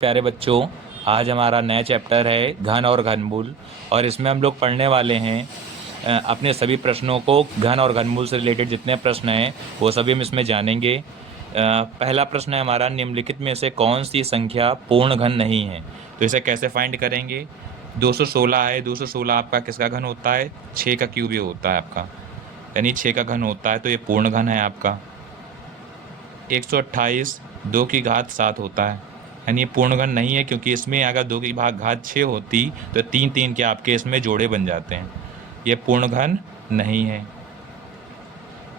प्यारे बच्चों, आज हमारा नया चैप्टर है घन और घनमूल। और इसमें हम लोग पढ़ने वाले हैं अपने सभी प्रश्नों को। घन और घनमूल से रिलेटेड जितने प्रश्न हैं वो सभी हम इसमें जानेंगे। पहला प्रश्न है हमारा, निम्नलिखित में से कौन सी संख्या पूर्ण घन नहीं है। तो इसे कैसे फाइंड करेंगे। 216 है, 216 आपका किसका घन होता है? 6 का क्यूब ये होता है आपका, यानी 6 का घन होता है, तो ये पूर्ण घन है आपका। 128 2 की घात 7 होता है, यानी ये पूर्ण घन नहीं है, क्योंकि इसमें अगर 2 की घात 6 होती तो 3 3 के आपके इसमें जोड़े बन जाते हैं। ये पूर्ण घन नहीं है।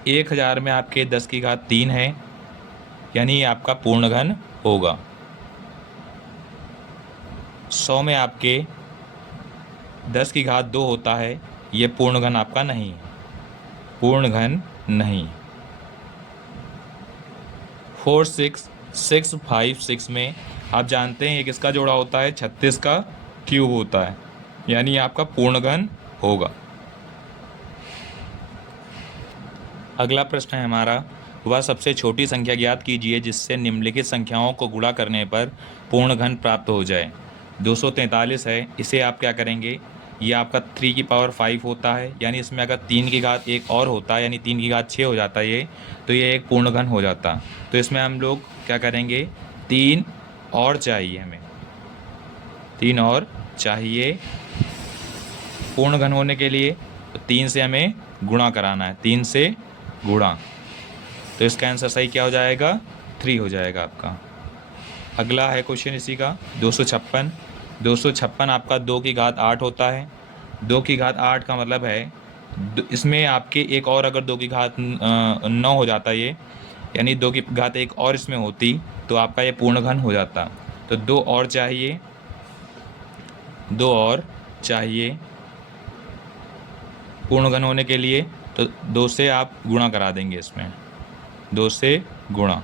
1000 में आपके 10 की घात 3 है, यानी ये आपका पूर्ण घन होगा। 100 में आपके 10 की घात 2 होता है, ये पूर्ण घन आपका नहीं है, पूर्ण घन नहीं। 46656 में आप जानते हैं ये किसका जोड़ा होता है? 36 का क्यूब होता है, यानी आपका पूर्ण घन होगा। अगला प्रश्न है हमारा, वह सबसे छोटी संख्या ज्ञात कीजिए जिससे निम्नलिखित संख्याओं को गुणा करने पर पूर्ण घन प्राप्त हो जाए। 243 है, इसे आप क्या करेंगे? ये आपका 3 की पावर 5 होता है, यानी इसमें अगर 3 की घात 1 और होता है, यानी 3 की घात 6 हो जाता है ये, तो ये एक पूर्ण घन हो जाता। तो इसमें हम लोग क्या करेंगे? 3 और चाहिए हमें, 3 और चाहिए पूर्ण घन होने के लिए। तो 3 से हमें गुणा कराना है, 3 से गुणा, तो इसका आंसर सही क्या हो जाएगा? 3 हो जाएगा आपका। अगला है क्वेश्चन इसी का, 256। 256 आपका 2 की घात 8 होता है। 2 की घात 8 का मतलब है इसमें आपके एक और अगर 2 की घात 9 हो जाता ये, यानी 2 की घात 1 और इसमें होती तो आपका ये पूर्ण घन हो जाता। तो 2 और चाहिए, 2 और चाहिए पूर्ण घन होने के लिए। तो 2 से आप गुणा करा देंगे इसमें, 2 से गुणा,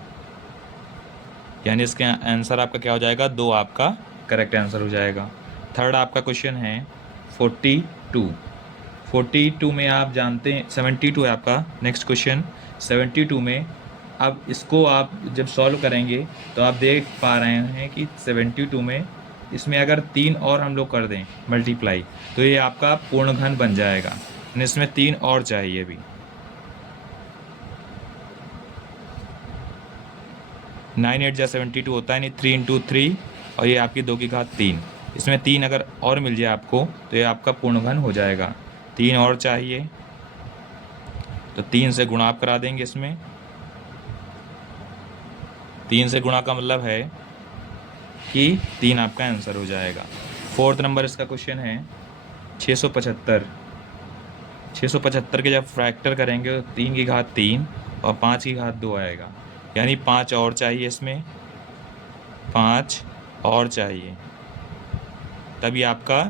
यानी इसका आंसर आपका क्या हो जाएगा? 2 आपका करेक्ट आंसर हो जाएगा। थर्ड आपका क्वेश्चन है 42। 42 में आप जानते हैं 72 है आपका नेक्स्ट क्वेश्चन। 72 में अब इसको आप जब सॉल्व करेंगे तो आप देख पा रहे हैं कि 72 में इसमें अगर 3 और हम लोग कर दें मल्टीप्लाई, तो ये आपका पूर्ण घन बन जाएगा। यानी इसमें 3 और चाहिए भी। 9 8 जा 72 होता है, यानी 3 इंटू 3, और ये आपकी 2 की घात 3। इसमें 3 अगर और मिल जाए आपको तो ये आपका पूर्ण घन हो जाएगा। 3 और चाहिए, तो 3 से गुणा आप करा देंगे इसमें। 3 से गुणा का मतलब है कि 3 आपका आंसर हो जाएगा। फोर्थ नंबर इसका क्वेश्चन है 675। 675 के जब फ्रैक्टर करेंगे तो 3 की घात 3 और 5 की घात 2 आएगा, यानी 5 और चाहिए इसमें, 5 और चाहिए, तभी आपका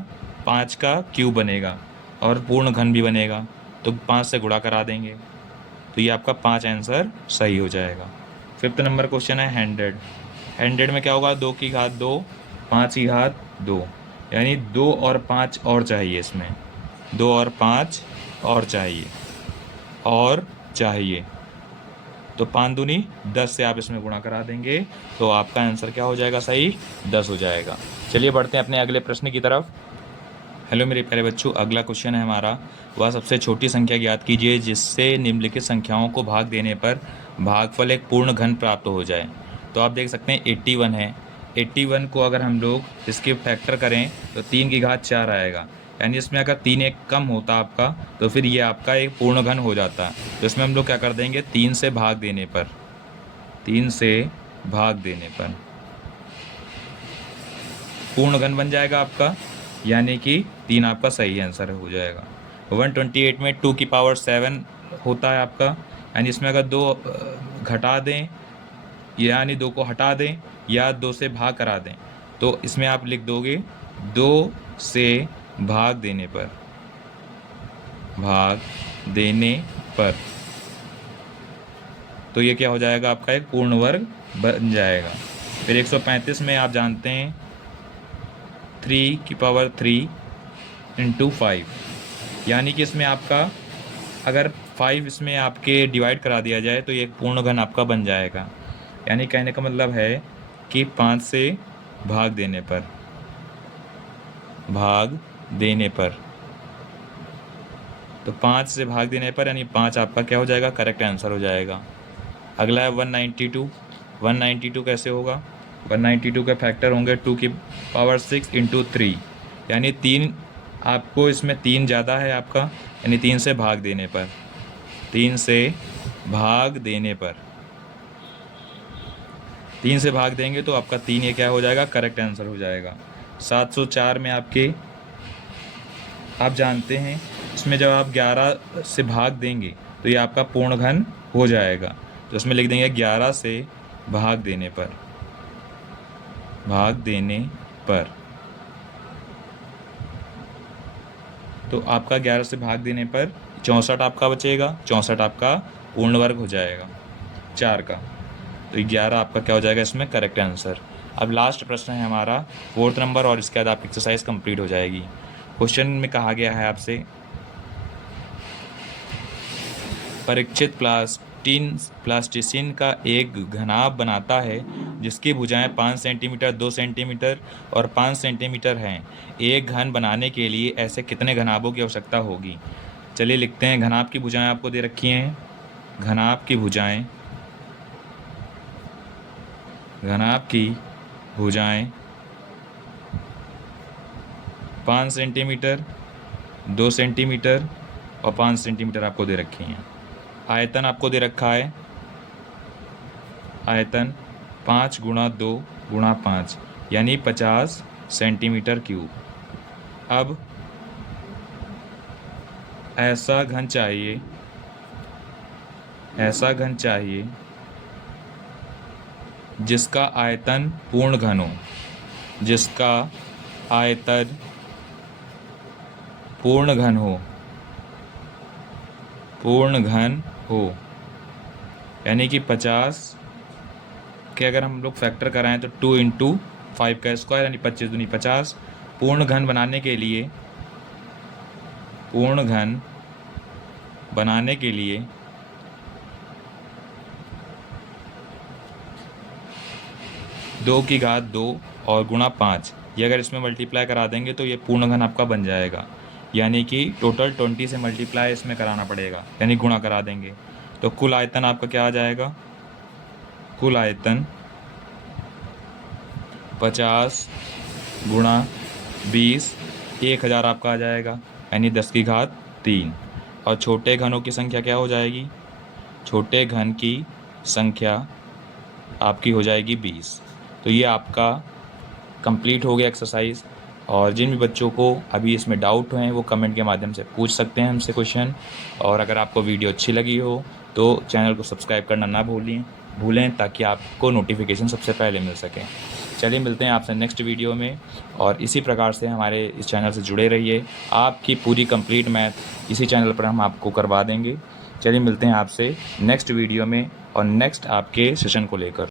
5 का क्यूब बनेगा और पूर्ण घन भी बनेगा। तो 5 से गुणा करा देंगे, तो ये आपका 5 आंसर सही हो जाएगा। फिफ्थ नंबर क्वेश्चन है 100। 100 में क्या होगा? 2 की घात 2, 5 की घात 2, यानी 2 और 5 और चाहिए इसमें, 2 और 5 और चाहिए, तो 5 दूनी 10 से आप इसमें गुणा करा देंगे, तो आपका आंसर क्या हो जाएगा? सही 10 हो जाएगा। चलिए बढ़ते हैं अपने अगले प्रश्न की तरफ। हेलो मेरे प्यारे बच्चों, अगला क्वेश्चन है हमारा, वह सबसे छोटी संख्या ज्ञात कीजिए जिससे निम्नलिखित संख्याओं को भाग देने पर भागफल एक पूर्ण घन प्राप्त हो जाए। तो आप देख सकते हैं 81 है। 81 को अगर हम लोग इसके फैक्टर करें तो 3 की घात 4 आएगा, यानी इसमें अगर 3 एक कम होता आपका तो फिर ये आपका एक पूर्ण घन हो जाता। तो इसमें हम लोग क्या कर देंगे? 3 से भाग देने पर, 3 से भाग देने पर पूर्ण घन बन जाएगा आपका, यानी कि 3 आपका सही आंसर हो जाएगा। 128 में 2 की पावर 7 होता है आपका, यानी इसमें अगर 2 घटा दें, यानी 2 को हटा दें या 2 से भाग करा दें, तो इसमें आप लिख दोगे 2 से भाग देने पर, भाग देने पर, तो ये क्या हो जाएगा? आपका एक पूर्ण वर्ग बन जाएगा। फिर 135 में आप जानते हैं 3 की पावर 3 इंटू 5, यानी कि इसमें आपका अगर 5 इसमें आपके डिवाइड करा दिया जाए तो ये एक पूर्ण घन आपका बन जाएगा। यानी कहने का मतलब है कि 5 से भाग देने पर, भाग देने पर। तो 5 से भाग देने पर यानी 5 आपका क्या हो जाएगा, करेक्ट आंसर हो जाएगा। अगला है 192। 192 कैसे होगा, 192 के फैक्टर होंगे 2 की पावर 6 इंटू 3, यानी 3 आपको इसमें 3 ज़्यादा है आपका, यानी 3 से भाग देने पर, 3 से भाग देने पर, 3 से भाग देंगे तो आपका 3 ये क्या हो जाएगा, करेक्ट आंसर हो जाएगा। 704 में आपके, आप जानते हैं इसमें जब आप 11 से भाग देंगे तो ये आपका पूर्ण घन हो जाएगा, तो इसमें लिख देंगे 11 से भाग देने पर, भाग देने पर। तो आपका 11 से भाग देने पर 64 आपका बचेगा, 64 आपका पूर्ण वर्ग हो जाएगा 4 का, तो 11 आपका क्या हो जाएगा इसमें करेक्ट आंसर। अब लास्ट प्रश्न है हमारा 4th नंबर, और इसके बाद आपकी एक्सरसाइज कंप्लीट हो जाएगी। क्वेश्चन में कहा गया है आपसे, परीक्षित प्लास्टिसिन का एक घनाभ बनाता है जिसकी भुजाएं 5 सेंटीमीटर, 2 सेंटीमीटर और 5 सेंटीमीटर हैं। एक घन बनाने के लिए ऐसे कितने घनाभों की आवश्यकता होगी। चलिए लिखते हैं, घनाभ की भुजाएं आपको दे रखी हैं, घनाभ की भुजाएं, घनाभ की भुजाएं 5 सेंटीमीटर, 2 सेंटीमीटर और 5 सेंटीमीटर आपको दे रखी हैं। आयतन आपको दे रखा है, आयतन 5 गुणा 2 गुणा 5 यानी 50 सेंटीमीटर क्यूब। अब ऐसा घन चाहिए, ऐसा घन चाहिए जिसका आयतन पूर्ण घन हो, जिसका आयतन पूर्ण घन हो, पूर्ण घन हो, यानी कि 50 के अगर हम लोग फैक्टर कराएं तो 2 इंटू 5 का स्क्वायर यानी 25 दूनी 50। पूर्ण घन बनाने के लिए, पूर्ण घन बनाने के लिए 2 की घात 2 और गुणा 5, ये अगर इसमें मल्टीप्लाई करा देंगे तो ये पूर्ण घन आपका बन जाएगा, यानी कि टोटल 20 से मल्टीप्लाई इसमें कराना पड़ेगा, यानी गुणा करा देंगे तो कुल आयतन आपका क्या आ जाएगा, कुल आयतन 50 गुणा 20 1000 आपका आ जाएगा, यानी 10 की घात 3। और छोटे घनों की संख्या क्या हो जाएगी, छोटे घन की संख्या आपकी हो जाएगी 20। तो ये आपका कंप्लीट हो गया एक्सरसाइज। और जिन भी बच्चों को अभी इसमें डाउट हैं वो कमेंट के माध्यम से पूछ सकते हैं हमसे क्वेश्चन। और अगर आपको वीडियो अच्छी लगी हो तो चैनल को सब्सक्राइब करना ना भूलें ताकि आपको नोटिफिकेशन सबसे पहले मिल सके। चलिए मिलते हैं आपसे नेक्स्ट वीडियो में, और इसी प्रकार से हमारे इस चैनल से जुड़े रहिए। आपकी पूरी कंप्लीट मैथ इसी चैनल पर हम आपको करवा देंगे। चलिए मिलते हैं आपसे नेक्स्ट वीडियो में और नेक्स्ट आपके सेशन को लेकर।